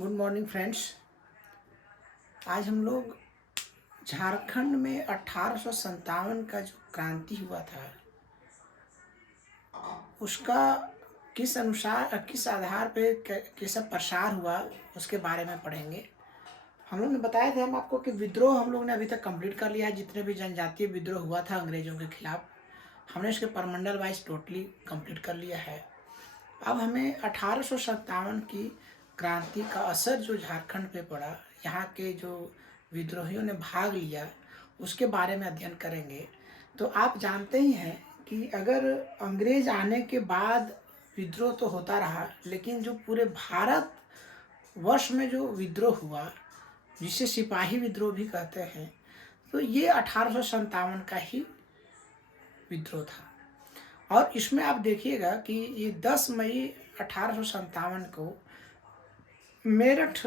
Good morning friends. आज हम लोग झारखंड में 1857 का जो क्रांति हुआ था उसका किस आधार पे कैसा प्रसार हुआ उसके बारे में पढ़ेंगे। हम लोग ने बताए थे हम आपको कि विद्रोह हम लोग ने अभी तक कंप्लीट कर लिया है। जितने भी जनजातीय विद्रोह हुआ था अंग्रेज़ों के खिलाफ हमने इसके परमंडल वाइज टोटली कंप्लीट कर लिया है। अब हमें 1857 की क्रांति का असर जो झारखंड पे पड़ा, यहाँ के जो विद्रोहियों ने भाग लिया उसके बारे में अध्ययन करेंगे। तो आप जानते ही हैं कि अगर अंग्रेज आने के बाद विद्रोह तो होता रहा, लेकिन जो पूरे भारत वर्ष में जो विद्रोह हुआ जिसे सिपाही विद्रोह भी कहते हैं, तो ये 1857 का ही विद्रोह था। और इसमें आप देखिएगा कि ये 10 मई 1857 को मेरठ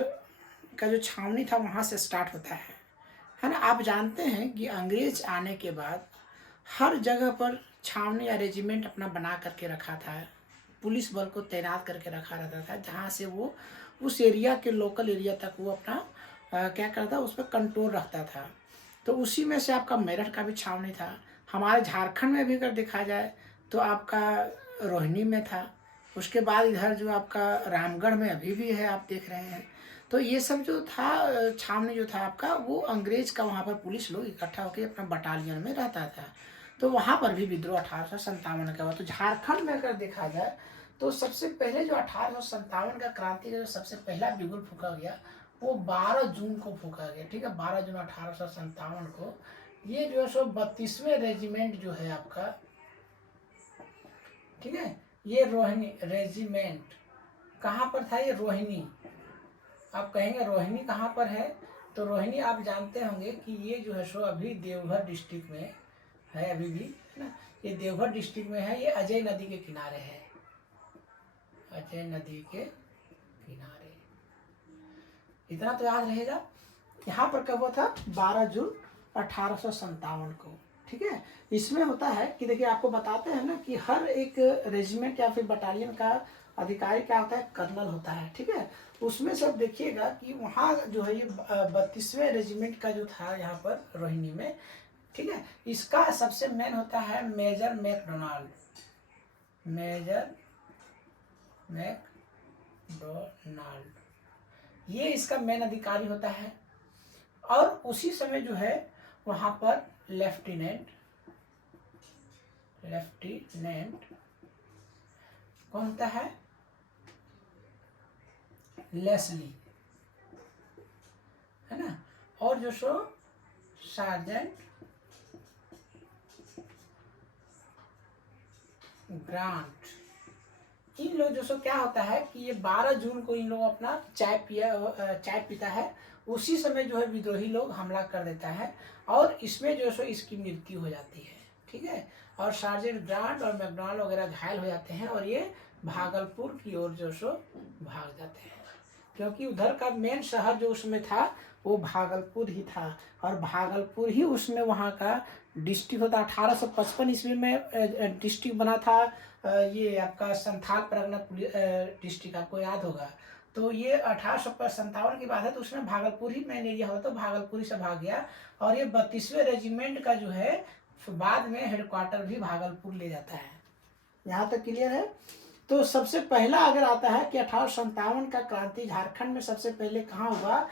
का जो छावनी था वहाँ से स्टार्ट होता है ना। आप जानते हैं कि अंग्रेज आने के बाद हर जगह पर छावनी या रेजिमेंट अपना बना करके रखा था, पुलिस बल को तैनात करके रखा रहता था, जहाँ से वो उस एरिया के लोकल एरिया तक वो अपना क्या करता, उस पर कंट्रोल रखता था। तो उसी में से आपका मेरठ का भी छावनी था। हमारे झारखंड में भी अगर देखा जाए तो आपका रोहिणी में था। उसके बाद इधर जो आपका रामगढ़ में अभी भी है, आप देख रहे हैं। तो ये सब जो था छावनी जो था आपका, वो अंग्रेज का वहाँ पर पुलिस लोग इकट्ठा होकर अपना बटालियन में रहता था। तो वहाँ पर भी विद्रोह 1857 का हुआ। तो झारखंड में अगर देखा जाए तो सबसे पहले जो 1857 का क्रांति का जो सबसे पहला बिगुल फूका गया वो 12 जून को फूका गया। ठीक है, 12 जून 1857 को। ये जो है सो 32वें रेजिमेंट जो है आपका, ठीक है, ये रोहिणी रेजिमेंट कहाँ पर था? ये रोहिणी। आप कहेंगे रोहिणी कहाँ पर है? तो रोहिणी आप जानते होंगे कि ये जो है सो अभी देवघर डिस्ट्रिक्ट में है, अभी भी है ना। ये देवघर डिस्ट्रिक्ट में है। ये अजय नदी के किनारे है, अजय नदी के किनारे। इतना तो याद रहेगा। यहाँ पर कब हुआ था? 12 जून 1857 को। ठीक है, इसमें होता है कि देखिए आपको बताते हैं ना कि हर एक रेजिमेंट या फिर बटालियन का अधिकारी क्या होता है? कर्नल होता है। ठीक है, उसमें सब देखिएगा कि वहाँ जो है ये 32वें रेजिमेंट का जो था यहाँ पर रोहिणी में, ठीक है, इसका सबसे मेन होता है मेजर मैकडोनाल्ड। मेजर मैकडोनाल्ड ये इसका मेन अधिकारी होता है। और उसी समय जो है वहाँ पर लेफ्टिनेंट कौन होता है? लेस्ली, है ना। और जो सो सार्जेंट ग्रांट। इन लोग जो सो क्या होता है कि ये 12 जून को इन लोग अपना चाय पीता है। उसी समय जो है विद्रोही लोग हमला कर देता है और इसमें जो सो इसकी मृत्यु हो जाती है। ठीक है, और सार्जेंट ग्रांट और मैकडोनाल्ड वगैरह घायल हो जाते हैं और ये भागलपुर की ओर जो सो भाग जाते हैं, क्योंकि उधर का मेन शहर जो उसमें था वो भागलपुर ही था। और भागलपुर ही उसमें वहाँ का डिस्ट्रिक्ट होता। 1855 ईस्वी में डिस्ट्रिक्ट बना था ये आपका संथाल परगना डिस्ट्रिक्ट, आपको याद होगा। तो ये 1857 की बात है, तो उसमें भागलपुर ही मेन एरिया होता, तो भागलपुर ही से भाग गया। और ये 32वें रेजिमेंट का जो है बाद में हेडक्वार्टर भी भागलपुर ले जाता है। यहाँ तक क्लियर है। तो सबसे पहला अगर आता है कि 1857 का क्रांति झारखंड में सबसे पहले कहाँ हुआ,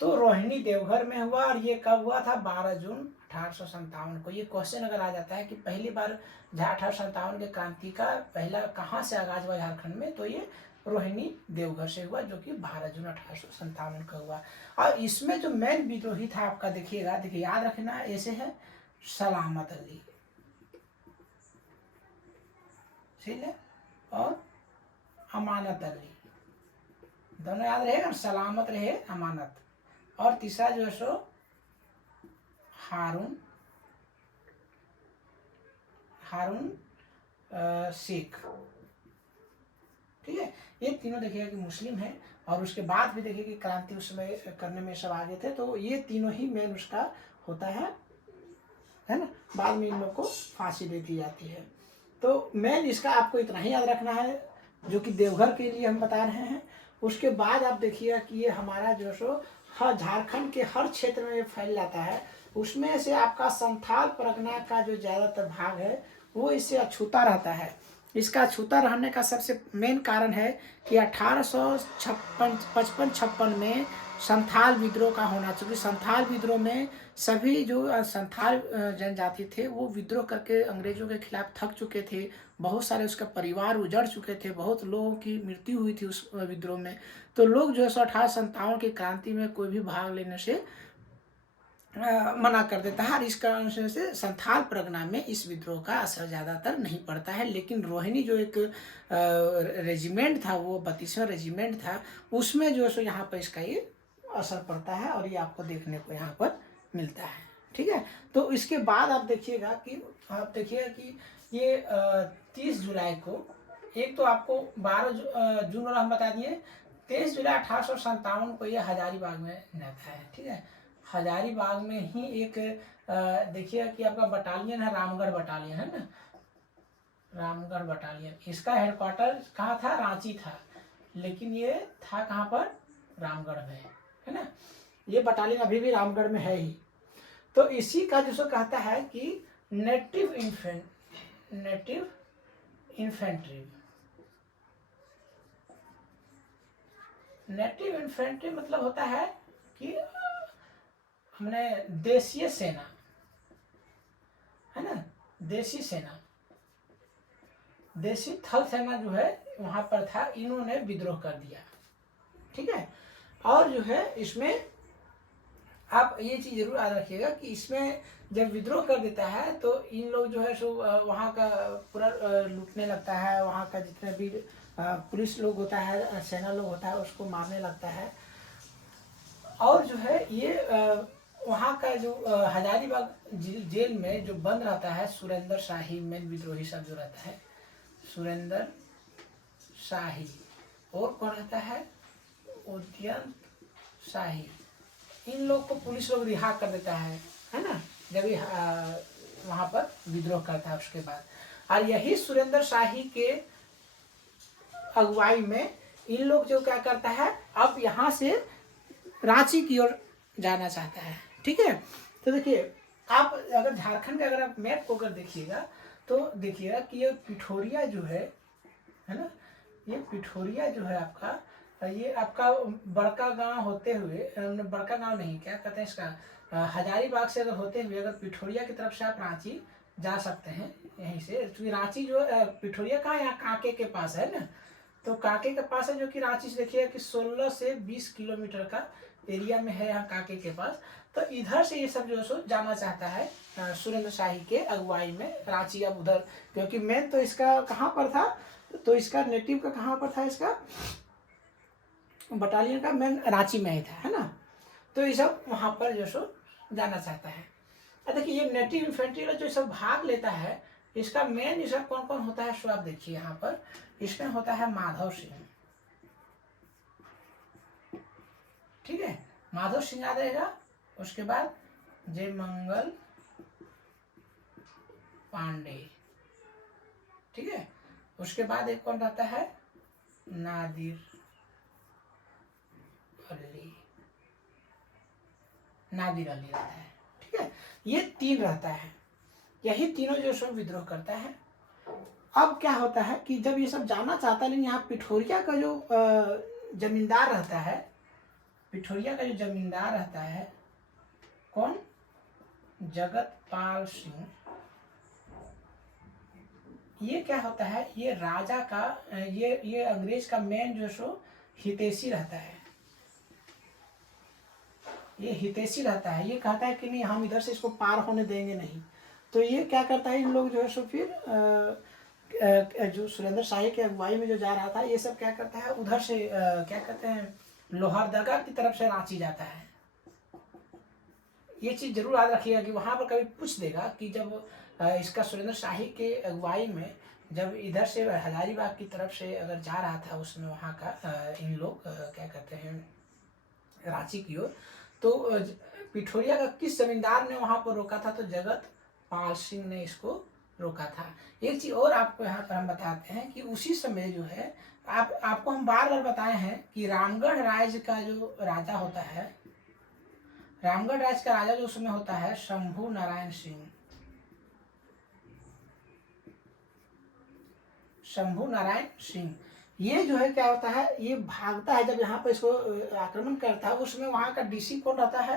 तो रोहिणी देवघर में हुआ। और ये कब हुआ था? 12 जून 1857 को। ये क्वेश्चन अगर आ जाता है कि पहली बार 1857 के क्रांति का पहला कहाँ से आगाज हुआ झारखंड में, तो ये रोहिणी देवघर से हुआ, जो कि 12 जून 1857 का हुआ। और इसमें जो मेन विद्रोही था आपका, देखिएगा, देखिए याद रखना, ऐसे है सलामत अली, ठीक है, और अमानत अली, दोनों याद रहेगा, सलामत रहे, अमानत। और तीसरा जो है सो हारून शेख। ठीक है, ये तीनों देखिएगा कि मुस्लिम है। और उसके बाद भी देखिए कि क्रांति उस समय करने में सब आगे थे, तो ये तीनों ही मेन उसका होता है ना। बाद में इन लोग को फांसी दे दी जाती है। तो मेन इसका आपको इतना ही याद रखना है, जो कि देवघर के लिए हम बता रहे हैं। उसके बाद आप देखिएगा कि ये हमारा जो सो हर झारखंड के हर क्षेत्र में फैल जाता है। उसमें से आपका संथाल परगना का जो ज़्यादातर भाग है वो इससे अछूता रहता है। इसका अछूता रहने का सबसे मेन कारण है कि 1855 में संथाल विद्रोह का होना, चूँकि संथाल विद्रोह में सभी जो संथाल जनजाति थे वो विद्रोह करके अंग्रेजों के खिलाफ थक चुके थे। बहुत सारे उसका परिवार उजड़ चुके थे, बहुत लोगों की मृत्यु हुई थी उस विद्रोह में। तो लोग जो है सो 1857 की क्रांति में कोई भी भाग लेने से मना कर देता है, और इस कारण से संथाल परगना में इस विद्रोह का असर ज़्यादातर नहीं पड़ता है। लेकिन रोहिणी जो एक रेजिमेंट था, वो 32वां रेजिमेंट था, उसमें जो है सो यहाँ पर इसका ये असर पड़ता है और ये आपको देखने को यहाँ पर मिलता है। ठीक है, तो इसके बाद आप देखिएगा कि ये 30 जुलाई को, एक तो आपको 12 जून वाला हम बता दिए, 23 जुलाई 1857 को ये हजारीबाग में रहता है। ठीक है, हजारीबाग में ही एक देखिए कि आपका बटालियन है, रामगढ़ बटालियन है ना, रामगढ़ बटालियन। इसका हेडक्वार्टर कहाँ था? रांची था, लेकिन ये था कहाँ पर? रामगढ़ में, है ना। ये बटालियन अभी भी रामगढ़ में है ही। तो इसी का जिसको कहता है कि नेटिव इन्फेंट्री मतलब होता है कि हमने देशीय सेना, है ना, देशी सेना, देशी थल सेना जो है वहां पर था, इन्होंने विद्रोह कर दिया। ठीक है, और जो है इसमें आप ये चीज जरूर याद रखिएगा कि इसमें जब विद्रोह कर देता है तो इन लोग जो है सो वहाँ का पूरा लूटने लगता है, वहाँ का जितने भी पुलिस लोग होता है, सेना लोग होता है, उसको मारने लगता है। और जो है ये वहाँ का जो हजारीबाग जेल में जो बंद रहता है सुरेंद्र शाही, मेन विद्रोही सब जो रहता है, सुरेंद्र शाही, और कौन रहता है? उदयंत शाही। इन लोग को पुलिस लोग रिहा कर देता है ना, जब ये वहाँ पर विद्रोह करता है उसके बाद। और यही सुरेंद्र शाही के अगुवाई में इन लोग जो क्या करता है, अब यहाँ से रांची की ओर जाना चाहता है। ठीक है, तो देखिए आप अगर झारखंड का अगर आप मैप को अगर देखिएगा तो देखिएगा कि ये पिठोरिया जो है ना, ये पिठोरिया जो है आपका, ये आपका बड़का गांव होते हुए, बड़का गांव नहीं, क्या कहते हैं इसका, हजारीबाग से अगर होते हुए अगर पिठोरिया की तरफ से आप रांची जा सकते हैं यहीं से, क्योंकि रांची जो पिठोरिया कहाँ है? यहाँ कांके के पास है ना, तो कांके के पास है, जो कि रांची से देखिए कि 16 से 20 किलोमीटर का एरिया में है यहाँ कांके के पास। तो इधर से ये सब जो है सो जाना चाहता है सुरेंद्र शाही के अगुवाई में रांची। अब उधर क्योंकि मेन तो इसका कहाँ पर था, तो इसका नेटिव का कहाँ पर था, इसका बटालियन का मेन रांची में ही था, है ना। तो ये सब वहाँ पर जो सो जाना चाहता है। देखिए ये नेटिव इन्फेंट्री का जो सब भाग लेता है, इसका मेन इसका कौन कौन होता है सो आप देखिए यहाँ पर, इसमें होता है माधव सिंह। ठीक है, माधव सिंह याद रहेगा। उसके बाद जयमंगल पांडे। ठीक है, उसके बाद एक कौन रहता है? नादिर अली रहता है। ठीक है, ये 3 रहता है, यही तीनों जो सब विद्रोह करता है। अब क्या होता है कि जब ये सब जाना चाहता है, लेकिन यहाँ पिठोरिया का जो जमींदार रहता है, पिठोरिया का जो जमींदार रहता है कौन? जगतपाल सिंह। ये क्या होता है, ये राजा का ये अंग्रेज का मेन जो सो हितैषी रहता है, ये हितैषी रहता है। ये कहता है कि नहीं हम इधर से इसको पार होने देंगे नहीं। तो ये क्या करता है, इन लोग जो है सो फिर जो सुरेंद्र शाही के अगुवाई में जो जा रहा था, ये सब क्या करता है, उधर से क्या कहते हैं, लोहरदगा की तरफ से रांची जाता है। ये चीज जरूर याद रखिएगा कि वहां पर कभी पूछ देगा कि जब इसका सुरेंद्र शाही के अगुवाई में जब इधर से हजारीबाग की तरफ से अगर जा रहा था, उसमें वहाँ का इन लोग क्या कहते हैं रांची की ओर, तो पिठोरिया का किस जमींदार ने वहां पर रोका था? तो जगत पाल सिंह ने इसको रोका था। एक चीज़ और आपको यहाँ पर हम बताते हैं कि उसी समय जो है आपको हम बार बार बताए हैं कि रामगढ़ राज्य का जो राजा होता है, रामगढ़ राज्य का राजा जो उसमें होता है शंभू नारायण सिंह। शंभू नारायण सिंह ये जो है क्या होता है, ये भागता है जब यहाँ पर इसको आक्रमण करता है, उसमें वहाँ का डीसी कौन रहता है,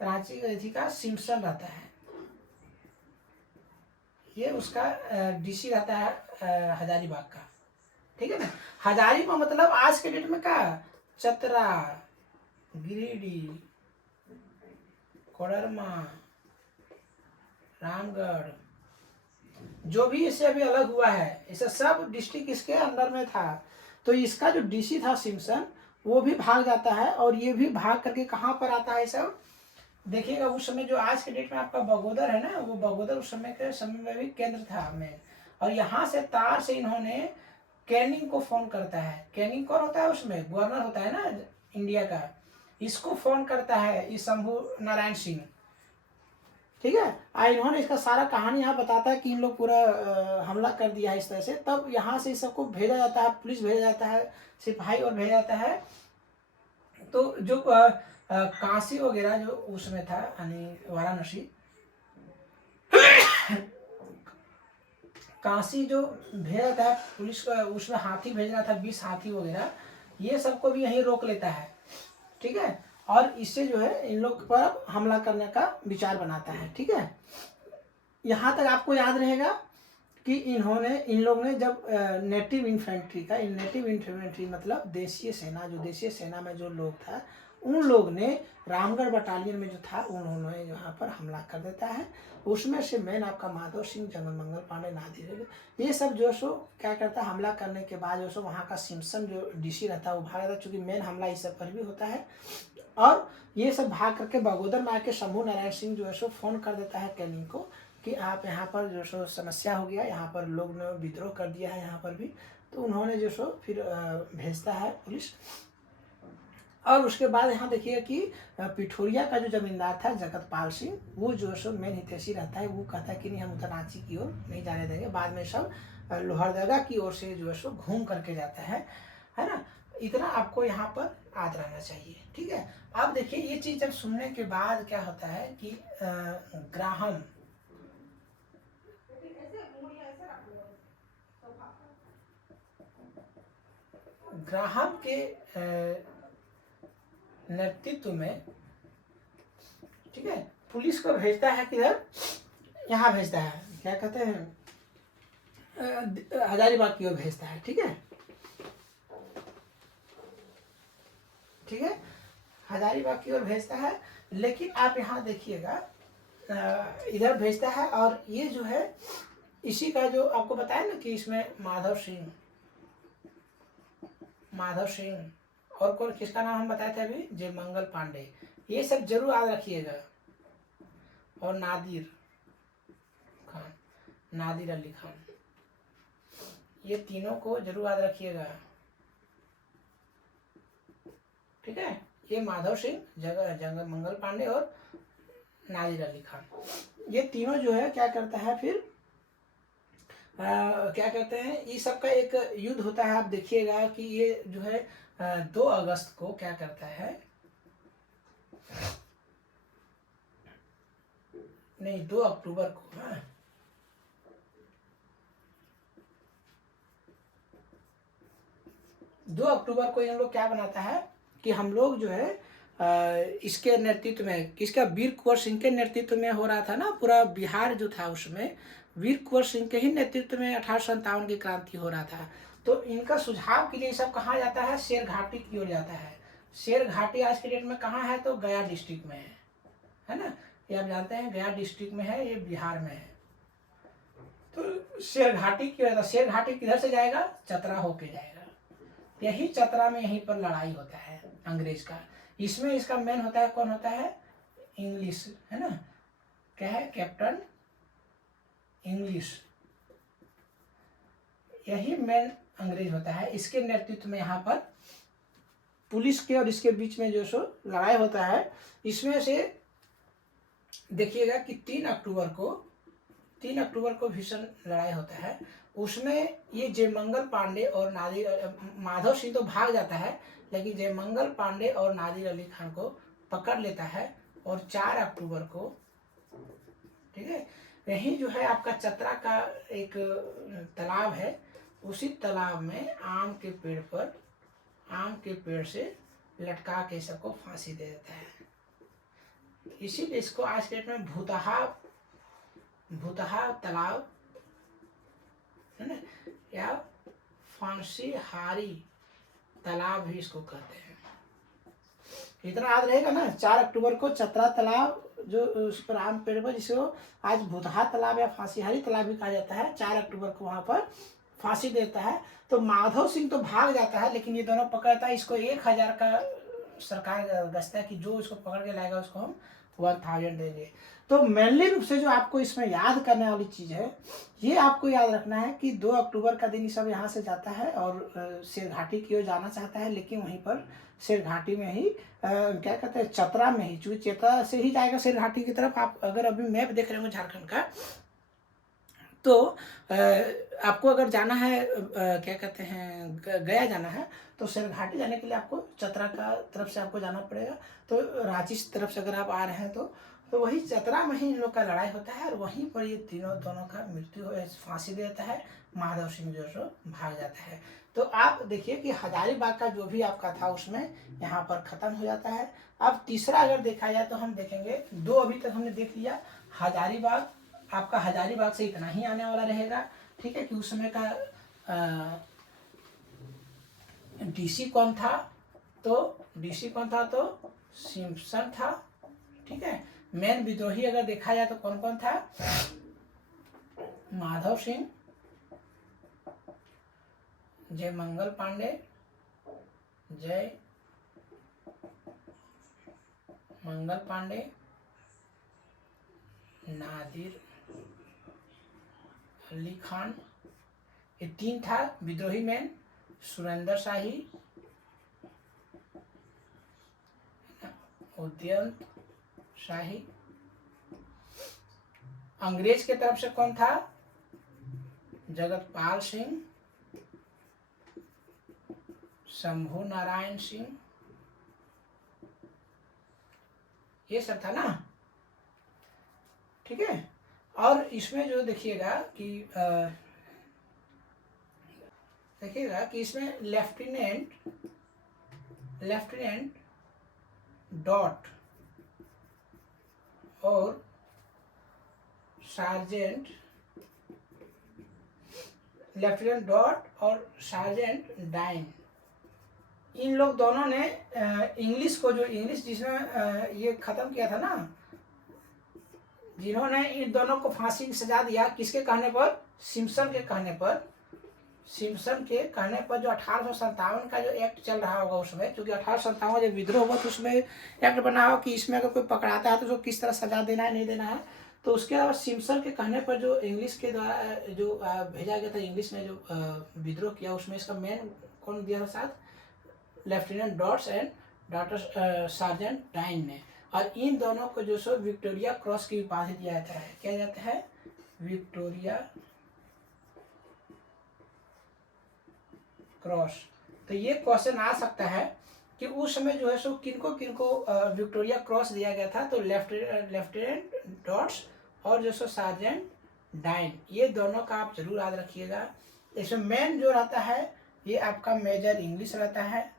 रांची का सिम्पसन रहता है। ये उसका डीसी रहता है हजारीबाग का, ठीक है ना। हजारीबाग मतलब आज के डेट में क्या, चतरा, गिरिडीह, कोडरमा, रामगढ़, जो भी इससे अभी अलग हुआ है, इसे सब डिस्ट्रिक्ट इसके अंदर में था। तो इसका जो डीसी था सिम्पसन, वो भी भाग जाता है और ये भी भाग करके कहाँ पर आता है सब देखिएगा। उस समय जो आज के डेट में आपका बगोदर है ना, वो बगोदर उस समय के समय में भी केंद्र था में, और यहाँ से तार से इन्होंने कैनिंग को फोन करता है। कैनिंग कौन होता है, उसमें गवर्नर होता है ना इंडिया का, इसको फोन करता है ये शंभू नारायण सिंह, ठीक है। इन्होंने इसका सारा कहानी यहाँ बताता है कि इन लोग पूरा हमला कर दिया है इस तरह से। तब यहाँ से सबको भेजा जाता है, पुलिस भेजा जाता है, सिपाही और भेजा जाता है। तो जो काशी वगैरह जो उसमें था यानी वाराणसी, काशी जो भेजा था पुलिस का, उसमें हाथी भेजना था 20 हाथी वगैरह, ये सबको भी यहीं रोक लेता है, ठीक है। और इससे जो है इन लोग पर हमला करने का विचार बनाता है, ठीक है। यहाँ तक आपको याद रहेगा कि इन लोग ने जब नेटिव इन्फेंट्री का, नेटिव इन्फेंट्री मतलब देशीय सेना, जो देशीय सेना में जो लोग था, उन लोग ने रामगढ़ बटालियन में जो था उन्होंने यहाँ पर हमला कर देता है। उसमें से मेन आपका माधव सिंह, जंगल मंगल पांडे, नादिर, ये सब जो सो क्या करता है, हमला करने के बाद जो सो वहाँ का सिम्पसन जो डीसी रहता है वो भाग जाता है, चूँकि मेन हमला इस सब पर भी होता है। और ये सब भाग करके बगोदर में आके शंभू नारायण सिंह जो है सो फोन कर देता है कैनिंग को कि आप यहाँ पर जो सो समस्या हो गया, यहाँ पर लोग ने विद्रोह कर दिया है यहाँ पर भी। तो उन्होंने जो सो फिर भेजता है पुलिस। और उसके बाद यहाँ देखिए कि पिठोरिया का जो जमींदार था जगतपाल सिंह, वो जो सो मेन हितैषी रहता है, वो कहता है कि नहीं हम उधर रांची की ओर नहीं जाने देंगे। बाद में सब लोहरदगा की ओर से जो है सो घूम करके जाता है ना। इतना आपको यहाँ पर याद रहना चाहिए, ठीक है। अब देखिए ये चीज जब सुनने के बाद क्या होता है कि ग्राहम ग्राहम के नेतृत्व में, ठीक है, पुलिस को भेजता है किधर, यहाँ भेजता है, क्या कहते हैं, हजारीबाग की ओर भेजता है, ठीक है, ठीक है, हजारीबाग की ओर भेजता है। लेकिन आप यहाँ देखिएगा इधर भेजता है, और ये जो है इसी का जो आपको बताया ना कि इसमें माधव सिंह और कौन, किसका नाम हम बताए थे अभी, जय मंगल पांडे, ये सब जरूर याद रखिएगा। और नादिर अली खान, ये तीनों को जरूर याद रखिएगा, ठीक है। ये माधव सिंह, जंगल मंगल पांडे और नादिर अली खान, ये तीनों जो है क्या करता है फिर क्या कहते हैं, ये सबका एक युद्ध होता है। आप देखिएगा कि ये जो है 2 अगस्त को क्या करता है, नहीं 2 अक्टूबर को, हाँ 2 अक्टूबर को इन लोग क्या बनाता है कि हम लोग जो है इसके नेतृत्व में, किसका, वीर कुंवर सिंह के नेतृत्व में हो रहा था ना पूरा बिहार जो था, उसमें वीर कुंवर सिंह के ही नेतृत्व में 1857 की क्रांति हो रहा था। तो इनका सुझाव के लिए सब कहाँ जाता है, शेर घाटी की ओर जाता है। शेर घाटी आज के डेट में कहाँ है, तो गया डिस्ट्रिक्ट में है ना, ये आप जानते हैं गया डिस्ट्रिक्ट में है, ये बिहार में है। तो शेर घाटी की ओर, शेर घाटी किधर से जाएगा, चतरा होके जाएगा। यही चतरा में यहीं पर लड़ाई होता है अंग्रेज का। इसमें इसका मेन होता है, कौन होता है, इंग्लिश, है ना, क्या है, कैप्टन इंग्लिश, यही मेन अंग्रेज होता है। इसके नेतृत्व में यहाँ पर पुलिस के और इसके बीच में जो सो लड़ाई होता है। इसमें से देखिएगा कि 3 अक्टूबर को 3 अक्टूबर को भीषण लड़ाई होता है। उसमें ये जयमंगल पांडे और नादिर माधव सिंह तो भाग जाता है, लेकिन जयमंगल पांडे और नादिर अली खान को पकड़ लेता है। और 4 अक्टूबर को, ठीक है, यही जो है आपका चतरा का एक तालाब है, उसी तालाब में आम के पेड़ पर, आम के पेड़ से लटका के सबको फांसी दे देता है। इसीलिए इसको आज के डेट में भूतहा तालाब है ना, या फांसी हारी तालाब भी इसको कहते हैं। इतना याद रहेगा ना। 4 अक्टूबर को चतरा तालाब जो उस पर आम पेड़ पर, जिसको आज भूतहा तालाब या फांसीहारी तालाब भी कहा जाता है, 4 अक्टूबर को वहां पर फांसी देता है। तो माधव सिंह तो भाग जाता है, लेकिन ये दोनों पकड़ता है। इसको 1000 का सरकार गश्ता है कि जो इसको पकड़ के लाएगा उसको हम 1000 देंगे। तो मेनली रूप से जो आपको इसमें याद करने वाली चीज़ है, ये आपको याद रखना है कि 2 अक्टूबर का दिन ये सब यहाँ से जाता है और शेरघाटी की ओर जाना चाहता है, लेकिन वहीं पर शेरघाटी में ही क्या कहते हैं, चतरा में ही, चूँकि चतरा से ही जाएगा शेरघाटी की तरफ। आप अगर अभी मैप देख रहे हो झारखंड का, तो आपको अगर जाना है क्या कहते हैं गया जाना है, तो शेरघाटी जाने के लिए आपको चतरा का तरफ से आपको जाना पड़ेगा। तो रांची तरफ से अगर आप आ रहे हैं तो वही चतरा में ही इन लोग का लड़ाई होता है, और वहीं पर ये दोनों का मृत्यु फांसी देता है। माधव सिंह जो सो भाग जाता है। तो आप देखिए कि हजारीबाग का जो भी आपका था उसमें यहाँ पर खत्म हो जाता है। अब तीसरा अगर देखा जाए तो हम देखेंगे, 2 अभी तक हमने देख लिया। हजारीबाग, आपका हजारीबाग से इतना ही आने वाला रहेगा, ठीक है, कि उस समय का डीसी कौन था, तो सिम्पसन था, ठीक है। मेन विद्रोही अगर देखा जाए तो कौन कौन था, माधव सिंह, जयमंगल पांडे, नादिर अली खान, ये 3 था विद्रोही मैन। सुरेंद्र शाही, उदयंत शाही। अंग्रेज के तरफ से कौन था, जगतपाल सिंह, शंभू नारायण सिंह, ये सब था ना, ठीक है। और इसमें जो देखिएगा कि इसमें लेफ्टिनेंट डॉट और सार्जेंट डाइन, इन लोग दोनों ने इंग्लिश जिसने ये खत्म किया था ना, जिन्होंने इन दोनों को फांसी की सजा दिया, किसके कहने पर, सिम्पसन के कहने पर जो 1857 का जो एक्ट चल रहा होगा उसमें, क्योंकि 1857 जब विद्रोह हुआ तो उसमें एक्ट बना हो कि इसमें अगर कोई पकड़ाता है तो उसको किस तरह सजा देना है, नहीं देना है। तो उसके अलावा सिम्पसन के कहने पर जो इंग्लिश के द्वारा जो भेजा गया था, इंग्लिश ने जो विद्रोह किया, उसमें इसका मेन कौन दिया था साथ, lieutenant Dots and doctor sergeant Dine ने। और इन दोनों को जो सो विक्टोरिया क्रॉस की उपाधि दिया जाता है। क्या जाता है, विक्टोरिया क्रॉस। तो ये क्वेश्चन आ सकता है कि उस समय जो है सो किनको विक्टोरिया क्रॉस दिया गया था, तो लेफ्टिनेंट डॉट्स और जो सो सार्जेंट डाइन, ये दोनों का आप जरूर याद रखिएगा। इसमें मेन जो रहता है ये आपका मेजर इंग्लिश रहता है।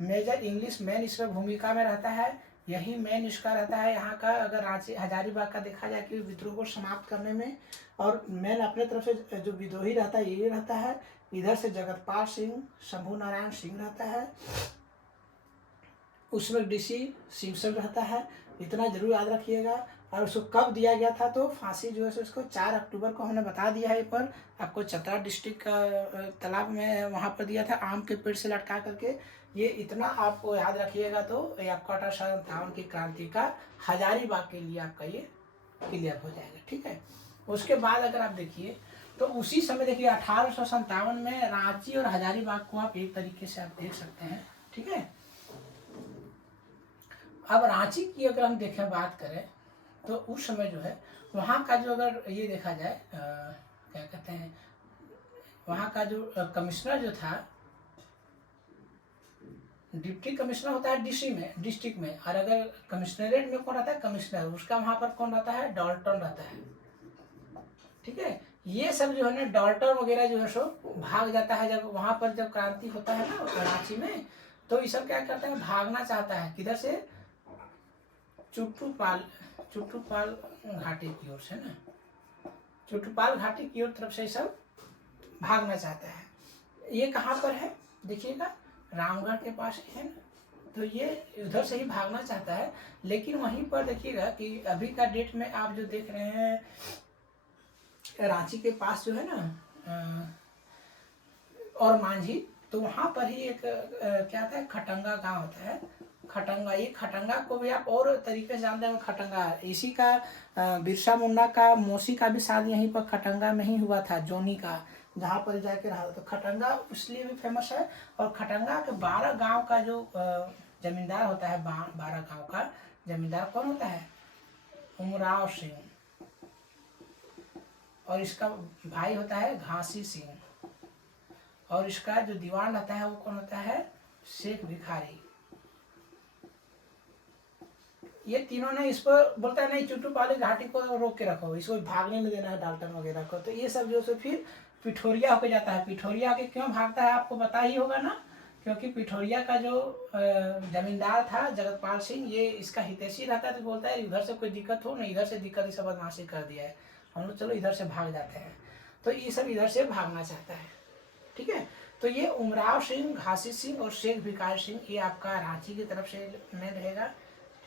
मेजर इंग्लिश मेन इसमें भूमिका में रहता है, यही मेन इसका रहता है यहाँ का। अगर रांची हजारीबाग का देखा जाए कि विद्रोह को समाप्त करने में, और मेन अपने तरफ से जो विद्रोही रहता है ये रहता है। इधर से जगतपाल सिंह, शंभू नारायण सिंह रहता है, उसमें डीसी सिम्पसन रहता है। इतना जरूर याद रखिएगा। और उसको कब दिया गया था, तो फांसी जो है उसको 4 अक्टूबर को हमने बता दिया है। पर आपको चतरा डिस्ट्रिक्ट का तालाब में वहाँ पर दिया था, आम के पेड़ से लटका करके। ये इतना आपको याद रखिएगा, तो ये आपका 1857 की क्रांति का हजारीबाग के लिए आपका ये क्लियर हो जाएगा, ठीक है। उसके बाद अगर आप देखिए तो उसी समय देखिए 1857 में रांची और हजारीबाग को आप एक तरीके से आप देख सकते हैं, ठीक है। अब रांची की अगर हम देखें, बात करें तो उस समय जो है वहाँ का जो अगर ये देखा जाए क्या कहते हैं, वहाँ का जो कमिश्नर जो था, डिप्टी कमिश्नर होता है डिस्ट्रिक्ट में, और अगर कमिश्नरेट में कौन रहता है, कमिश्नर, उसका वहाँ पर कौन रहता है, डाल्टन रहता है। ठीक है, ये सब जो है ना डाल्टन वगैरह जो है सो भाग जाता है जब वहाँ पर जब क्रांति होता है ना रांची में, तो ये सब क्या करता है, भागना चाहता है किधर से, चुट्टूपाल घाटी की ओर से ना, चुट्टूपाल घाटी की ओर तरफ से सब भागना चाहता है। ये कहाँ पर है देखिएगा, रामगढ़ के पास है ना, तो ये उधर से ही भागना चाहता है। लेकिन वहीं पर देखिएगा कि अभी का डेट में आप जो देख रहे हैं रांची के पास जो है ना और मांझी, तो वहाँ पर ही एक क्या था, खटंगा गांव होता है, खटंगा। ये खटंगा को भी आप और तरीके से जानते हैं, खटंगा इसी का बिरसा मुंडा का मौसी का भी शादी यहीं पर खटंगा में ही हुआ था, जोनी का, जहाँ पर जाके रहा। तो खटंगा इसलिए भी फेमस है। और खटंगा के 12 गांव का जो जमींदार होता है, 12 गांव का जमींदार कौन होता है, उमराव सिंह, और इसका भाई होता है घासी सिंह, और इसका जो दीवान रहता है वो कौन होता है, शेख भिखारी। ये तीनों ने इस पर बोलता है नहीं, चुट्टूपाली घाटी को रोक के रखो, इसको भागने में देना है डाल्टन वगैरह को। तो ये सब जो से फिर पिठोरिया होके जाता है। पिठोरिया होके क्यों भागता है आपको पता ही होगा ना, क्योंकि पिठोरिया का जो जमींदार था जगतपाल सिंह, ये इसका हितैषी रहता है, तो बोलता है इधर से कोई दिक्कत हो ना, इधर से दिक्कत, इस बदमाशी कर दिया है, हम लोग चलो इधर से भाग जाते हैं। तो ये सब इधर से भागना चाहता है। ठीक है, तो ये उमराव सिंह, घासी सिंह और शेख भिखारी सिंह, ये आपका रांची की तरफ से में रहेगा।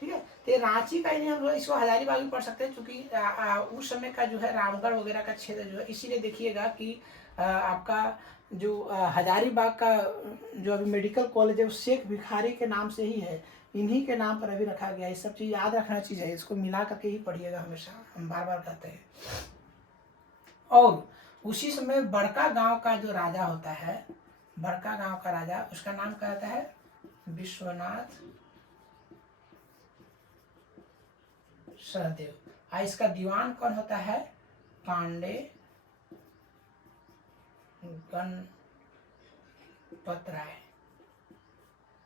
ठीक है, तो ये रांची का ही नहीं, हम लोग इसको हजारीबाग भी पढ़ सकते हैं, क्योंकि उस समय का जो है रामगढ़ वगैरह का क्षेत्र जो है, इसीलिए देखिएगा कि आपका जो हजारीबाग का जो अभी मेडिकल कॉलेज है वो शेख भिखारी के नाम से ही है, इन्हीं के नाम पर अभी रखा गया है। ये सब चीज़ याद रखना चीज़ है, इसको मिला करके ही पढ़िएगा हमेशा, हम बार बार कहते हैं। और उसी समय बड़का गांव का जो राजा होता है, बड़का गांव का राजा, उसका नाम क्या होता है, विश्वनाथ सहदेव। इसका दीवान कौन होता है, पांडे गणपत राय।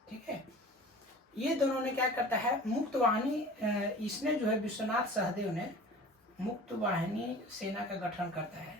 ठीक है, ये दोनों ने क्या करता है, मुक्त वाहिनी, इसने जो है विश्वनाथ सहदेव ने मुक्त वाहिनी सेना का गठन करता है।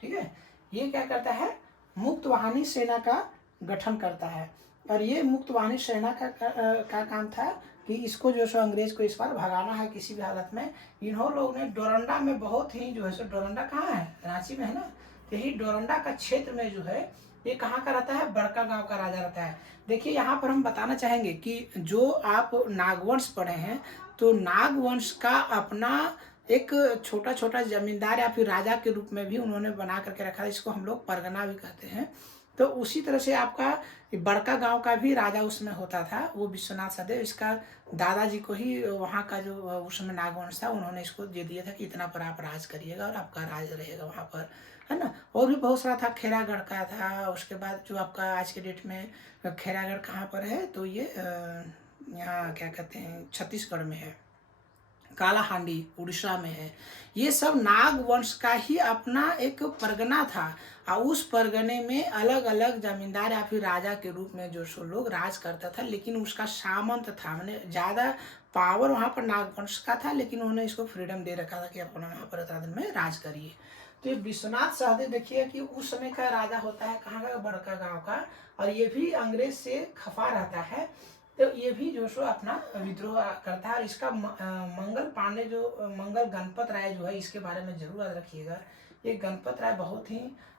ठीक है, ये क्या करता है, मुक्त वाहिनी सेना का गठन करता है। और ये मुक्त वाहिनी सेना का काम था कि इसको जो सो अंग्रेज को इस बार भगाना है किसी भी हालत में। इन्हों लोग ने डोरंडा में बहुत ही जो है सो, डोरंडा कहाँ है, रांची में है ना, यही डोरंडा का क्षेत्र में जो है ये कहाँ का रहता है, बड़का गांव का राजा रहता है। देखिए यहाँ पर हम बताना चाहेंगे कि जो आप नागवंश पढ़े हैं, तो नागवंश का अपना एक छोटा छोटा जमींदार या फिर राजा के रूप में भी उन्होंने बना करके रखा है, इसको हम लोग परगना भी कहते हैं। तो उसी तरह से आपका बड़का गांव का भी राजा उसमें होता था, वो विश्वनाथ सहदेव। इसका दादाजी को ही वहाँ का जो उस समय नागवंश था, उन्होंने इसको दे दिया था कि इतना पर आप राज करिएगा और आपका राज रहेगा वहाँ पर, है ना। और भी बहुत सारा था, खेरागढ़ का था। उसके बाद जो आपका आज के डेट में खेरागढ़ कहाँ पर है, तो ये यहाँ क्या कहते हैं, छत्तीसगढ़ में है। कालाहांडी उड़ीसा में है। ये सब नागवंश का ही अपना एक परगना था, और उस परगने में अलग अलग जमींदार या फिर राजा के रूप में जो सो लोग राज करता था, लेकिन उसका सामंत था, मैंने ज़्यादा पावर वहाँ पर नागवंश का था, लेकिन उन्होंने इसको फ्रीडम दे रखा था कि अपना वहाँ पर इतना दिन में राज करिए। तो ये विश्वनाथ सहदेव देखिए कि उस समय का राजा होता है, कहाँ का, बड़का गांव का, और ये भी अंग्रेज से खफा रहता है। तो ये भी जो सो अपना विद्रोह करता है। और इसका मंगल पांडे जो मंगल गणपत राय जो है, इसके बारे में जरूर याद रखिएगा। ये गणपत राय बहुत ही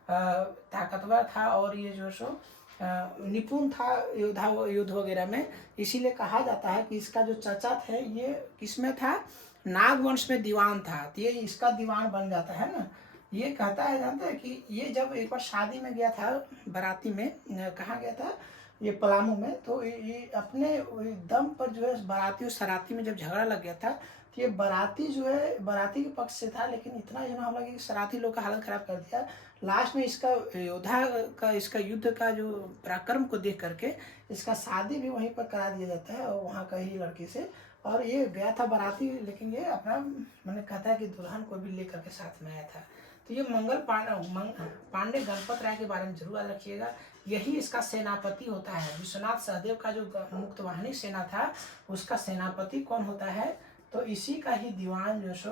ताकतवर था, और ये जो सो निपुण था युद्ध वगैरह में। इसीलिए कहा जाता है कि इसका जो चचा थे, ये किसमें था, नागवंश में दीवान था, तो ये इसका दीवान बन जाता है ना। ये कहता है, जानते हैं कि ये जब एक बार शादी में गया था, बाराती में, कहाँ गया था, ये पलामू में, तो ये अपने दम पर जो है बाराती और सराती में जब झगड़ा लग गया था, तो ये बाराती जो है बाराती के पक्ष से था, लेकिन इतना जो हम लोग कि शरारती लोग का हालत खराब कर दिया। लास्ट में इसका योद्धा का इसका युद्ध का जो पराक्रम को देख करके इसका शादी भी वहीं पर करा दिया जाता है, और वहाँ का ही लड़की से। और ये गया था बाराती, लेकिन ये अपना मैंने कहता है कि दुल्हन को भी लेकर के साथ में आया था। तो ये पांडे गणपत राय के बारे में जरूर याद रखिएगा। यही इसका सेनापति होता है। विश्वनाथ सहदेव का जो मुक्तवाहिनी सेना था उसका सेनापति कौन होता है, तो इसी का ही दीवान जो सो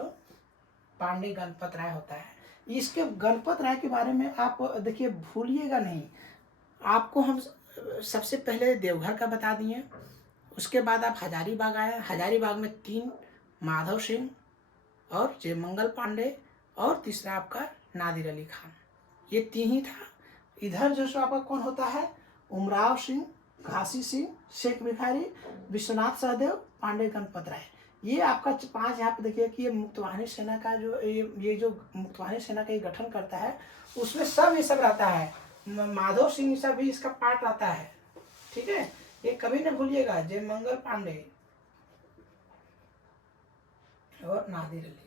पांडे गणपत राय होता है। इसके गणपत राय के बारे में आप देखिए भूलिएगा नहीं। आपको हम सबसे पहले देवघर का बता दिए, उसके बाद आप हजारीबाग आए। हजारीबाग में 3 माधव सिंह और जयमंगल पांडे, और तीसरा आपका नादिर अली खान, ये 3 ही था। इधर जो सो आपका कौन होता है, उमराव सिंह, घासी सिंह, शेख भिखारी, विश्वनाथ सहदेव, पांडे गणपत राय। ये आपका 5 यहाँ पे देखिए कि ये मुक्तवाहिनी सेना का जो ये जो मुक्तवाहिनी सेना का ये गठन करता है, उसमें सब ये सब रहता है। माधव सिंह सब भी इसका पार्ट रहता है, ठीक है। ये कभी न भूलिएगा, जयमंगल पांडे और नादिर अली,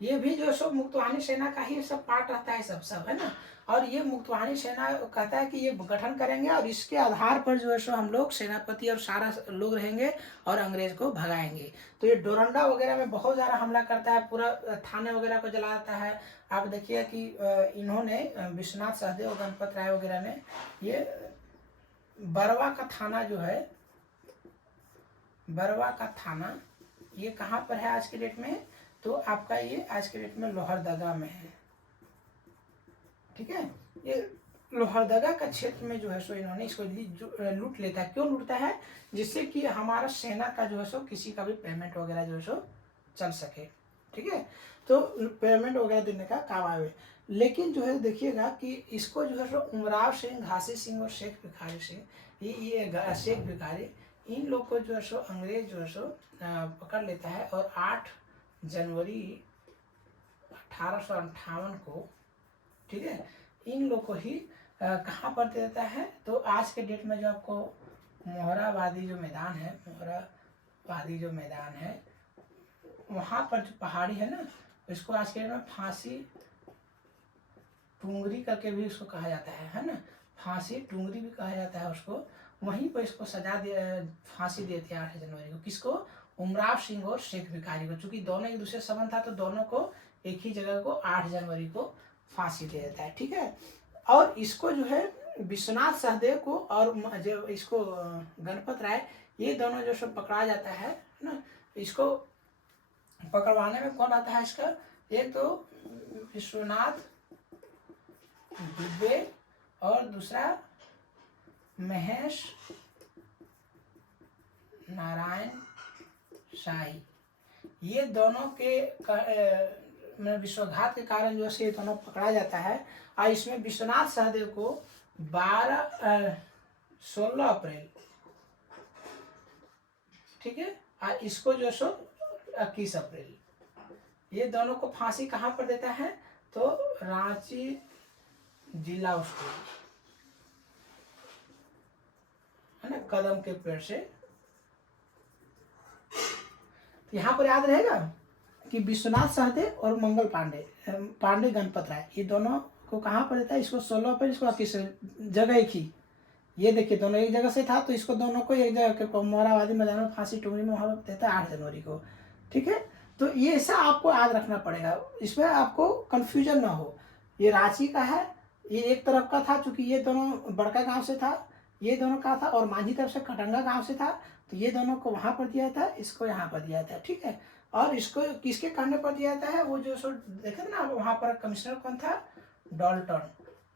ये भी जो सो मुक्तवाहिनी सेना का ही सब पार्ट रहता है, सब है ना। और ये मुक्तवाहिनी सेना कहता है कि ये गठन करेंगे, और इसके आधार पर जो है सो हम लोग सेनापति और सारा लोग रहेंगे और अंग्रेज को भगाएंगे। तो ये डोरंडा वगैरह में बहुत ज़्यादा हमला करता है, पूरा थाने वगैरह को जलाता है। आप देखिए कि इन्होंने विश्वनाथ सहदेव गणपत राय वगैरह ने ये बरवा का थाना जो है, बरवा का थाना ये कहाँ पर है आज के डेट में, तो आपका ये आज के डेट में लोहरदगा में है, ठीक है। ये लोहरदगा का क्षेत्र में जो है सो इन्होंने इसको लूट लेता है। क्यों लूटता है, जिससे कि हमारा सेना का जो है सो किसी का भी पेमेंट वगैरह जो है सो चल सके, ठीक है। तो पेमेंट वगैरह देने का काम आए। लेकिन जो है देखिएगा कि इसको जो है सो उमराव सिंह, घासी सिंह और शेख भिखारी सिंह, ये शेख भिखारी, इन लोग को जो है सो अंग्रेज जो है सो पकड़ लेता है, और 8 जनवरी 1858 को, ठीक है, इन लोग को ही कहाँ पर दे देता है, तो आज के डेट में जो आपको मोहराबादी जो मैदान है, मोहराबादी जो मैदान है, वहाँ पर जो पहाड़ी है ना, इसको आज के डेट में फांसी टूंगरी करके भी उसको कहा जाता है ना, फांसी टूंगरी भी कहा जाता है उसको। वहीं पर इसको सजा दे, फांसी देते हैं 8 जनवरी को। किसको, उमराव सिंह और शेख भिखारी को। चूंकि दोनों एक दूसरे संबंध था, तो दोनों को एक ही जगह को 8 जनवरी को फांसी दे देता है, ठीक है। और इसको जो है विश्वनाथ सहदेव को और जो इसको गणपत राय, ये दोनों जो सब पकड़ा जाता है ना, इसको पकड़वाने में कौन आता है इसका, एक तो विश्वनाथ दुबे और दूसरा महेश नारायण शाही। ये दोनों के विश्वासघात के कारण जो है दोनों पकड़ा जाता है। और इसमें विश्वनाथ सहदेव को 16 अप्रैल, ठीक है, और इसको जो सो 21 अप्रैल, ये दोनों को फांसी कहाँ पर देता है, तो रांची जिला उसको है ना, कदम के पेड़ से। यहाँ पर याद रहेगा कि विश्वनाथ सहदेव और मंगल पांडे गणपत राय, ये दोनों को कहाँ पर देता है, इसको 16 पर, इसको 21 जगह एक ही। ये देखिए दोनों एक जगह से था, तो इसको दोनों को एक जगह मोहराबादी मैदान में फांसी टूंगरी में वहाँ देता है 8 जनवरी को, ठीक है। तो ये ऐसा आपको याद रखना पड़ेगा, इसमें आपको कंफ्यूजन ना हो। ये रांची का है, ये एक तरफ का था, चूंकि ये दोनों बड़का गांव से था, ये दोनों का था, और माझी तरफ से कटंगा गांव से था, तो ये दोनों को वहां पर दिया था, इसको यहाँ पर दिया था, ठीक है। और इसको किसके कहने पर दिया जाता है, वो जो सो देखे ना वहां पर कमिश्नर कौन था, डॉल्टन।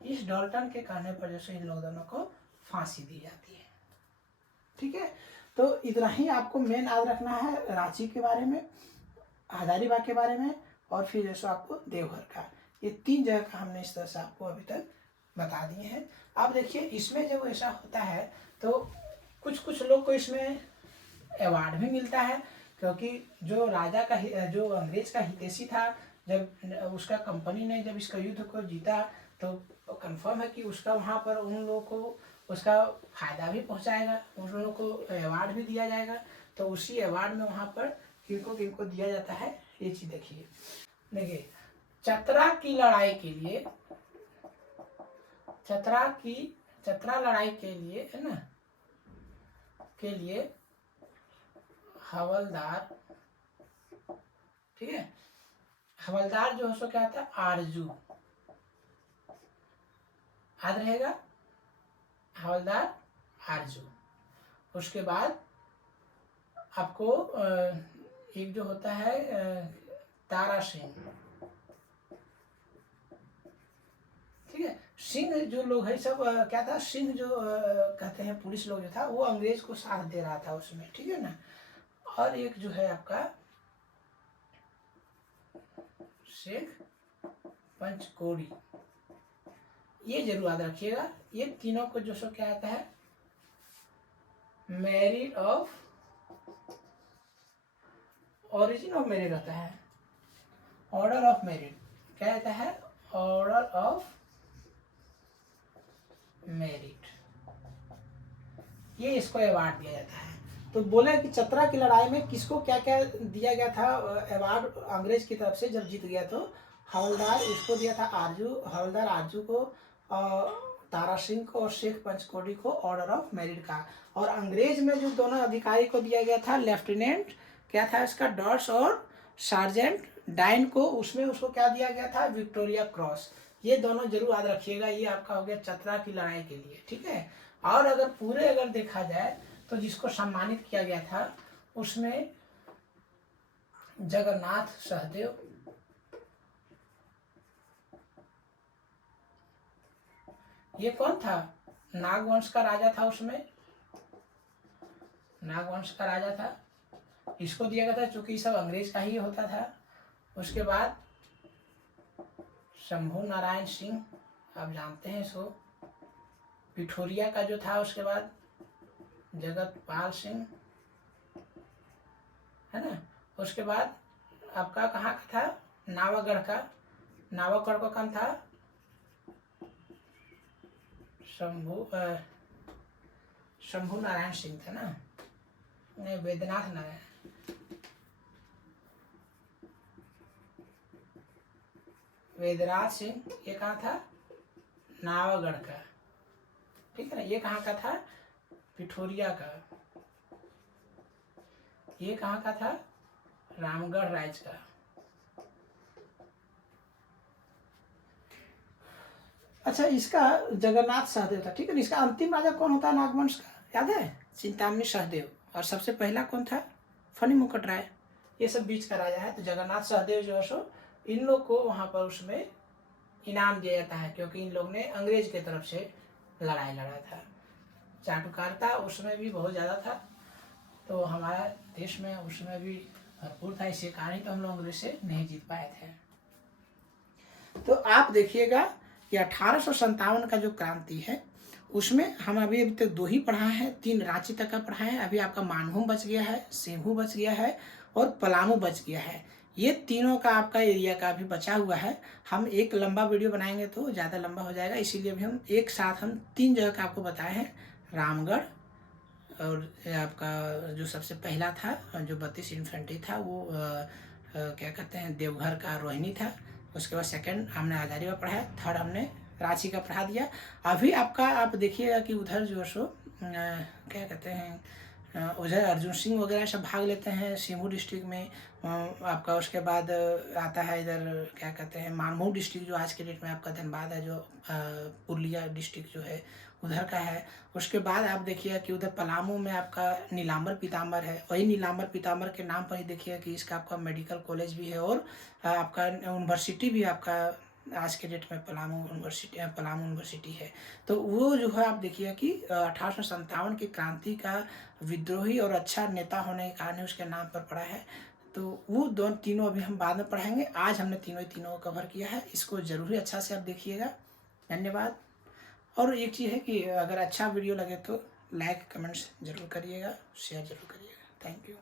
इस डॉल्टन के कहने पर जो इन लोग दोनों को फांसी दी जाती है, ठीक है। तो इतना ही आपको मेन याद रखना है रांची के बारे में, हजारीबाग के बारे में, और फिर जैसे आपको देवघर का। ये 3 जगह का हमने इस तरह से आपको अभी तक बता दिए हैं। अब देखिए इसमें जब ऐसा होता है तो कुछ लोग को इसमें अवार्ड भी मिलता है, क्योंकि जो राजा का जो अंग्रेज का हितैषी था, जब उसका कंपनी ने जब इसका युद्ध को जीता, तो कंफर्म है कि उसका वहाँ पर उन लोगों को उसका फायदा भी पहुँचाएगा, उन लोगों को अवार्ड भी दिया जाएगा। तो उसी अवार्ड में वहाँ पर किनको दिया जाता है, ये चीज़ देखिए। देखिए, चतरा की लड़ाई के लिए, चतरा लड़ाई के लिए है ना, के लिए हवलदार, ठीक है, हवलदार जो है सो क्या था, आरजू, याद रहेगा, हवलदार आरजू। उसके बाद आपको एक जो होता है तारा सिंह, ठीक है। सिंह जो लोग है सब क्या था, सिंह जो कहते हैं पुलिस लोग जो था, वो अंग्रेज को साथ दे रहा था उसमें, ठीक है ना। और एक जो है आपका शेख पंचकोड़ी, ये जरूर याद रखिएगा। ये तीनों को जो सो क्या आता है, merit of, origin of merit होता है, ऑर्डर ऑफ मेरिट, क्या रहता है, ऑर्डर ऑफ मेरिट, ये इसको अवार्ड दिया जाता है। तो बोले कि चतरा की लड़ाई में किसको क्या क्या दिया गया था अवार्ड अंग्रेज की तरफ से जब जीत गया, तो हवलदार इसको दिया था आरजू, हवलदार आरजू को, तारा सिंह को और शेख पंचकोड़ी को ऑर्डर ऑफ मेरिट का। और अंग्रेज में जो दोनों अधिकारी को दिया गया था, लेफ्टिनेंट क्या था इसका, डॉट्स, और सार्जेंट डाइन को, उसमें उसको क्या दिया गया था, विक्टोरिया क्रॉस। ये दोनों जरूर याद रखिएगा। ये आपका हो गया चतरा की लड़ाई के लिए, ठीक है। और अगर पूरे अगर देखा जाए तो जिसको सम्मानित किया गया था उसमें जगन्नाथ सहदेव, ये कौन था, नागवंश का राजा था, उसमें नागवंश का राजा था, इसको दिया गया था चूंकि सब अंग्रेज का ही होता था। उसके बाद शंभू नारायण सिंह, आप जानते हैं इसको, पिठोरिया का जो था। उसके बाद जगतपाल सिंह, है ना। उसके बाद आपका कहाँ का था, नावागढ़ का, नावागढ़ का कौन था, शंभू नारायण सिंह था ना, नहीं वेदनाथ नारायण, वेदराज सिंह, ये कहाँ था, नावागढ़ का, ठीक है ना। ये कहाँ का था, पिठोरिया का। ये कहाँ का था, रामगढ़ राज का। अच्छा, इसका जगन्नाथ सहदेव था, ठीक है। इसका अंतिम राजा कौन होता है नागवंश का, याद है, चिंतामणि सहदेव। और सबसे पहला कौन था, फनी मुकुट राय। ये सब बीच का राजा है। तो जगन्नाथ सहदेव जो है सो, इन लोग को वहाँ पर उसमें इनाम दिया जाता है, क्योंकि इन लोग ने अंग्रेज के तरफ से लड़ाई लड़ा था। चाटुकारिता उसमें भी बहुत ज़्यादा था, तो हमारा देश में उसमें भी भरपूर था। इसी कारण तो हम लोग अंग्रेज से नहीं जीत पाए थे। तो आप देखिएगा कि 1857 का जो क्रांति है उसमें हम अभी तक 2 ही पढ़ा है, 3 रांची तक का पढ़ा है। अभी आपका मानभूम बच गया है, सेहू बच गया है और पलामू बच गया है। ये तीनों का आपका एरिया का अभी बचा हुआ है। हम एक लंबा वीडियो बनाएंगे तो ज़्यादा लंबा हो जाएगा, इसीलिए अभी हम एक साथ हम 3 जगह का आपको बताए हैं, रामगढ़, और आपका जो सबसे पहला था जो 32 इन्फेंट्री था वो क्या कहते हैं, देवघर का रोहिणी था। उसके बाद सेकंड हमने हजारी का पढ़ा है, थर्ड हमने रांची का पढ़ा दिया। अभी आपका आप देखिएगा कि उधर जो सो क्या कहते हैं, उधर अर्जुन सिंह वगैरह सब भाग लेते हैं सीमू डिस्ट्रिक्ट में। आपका उसके बाद आता है इधर क्या कहते हैं, मानभूम डिस्ट्रिक्ट जो आज के डेट में आपका धनबाद है, जो पुरुलिया डिस्ट्रिक्ट जो है उधर का है। उसके बाद आप देखिए कि उधर पलामू में आपका नीलांबर पीताम्बर है। वही नीलांबर पीताम्बर के नाम पर ही देखिए कि इसका आपका मेडिकल कॉलेज भी है और आपका यूनिवर्सिटी भी आपका आज के डेट में पलामू यूनिवर्सिटी है। तो वो जो है आप देखिए कि 1857 की क्रांति का विद्रोही और अच्छा नेता होने के कारण उसके नाम पर पड़ा है। तो वो दोनों तीनों अभी हम बाद में पढ़ेंगे। आज हमने तीनों कवर किया है, इसको ज़रूर ही अच्छा से आप देखिएगा। धन्यवाद। और एक चीज़ है कि अगर अच्छा वीडियो लगे तो लाइक कमेंट्स ज़रूर करिएगा, शेयर ज़रूर करिएगा। Thank you.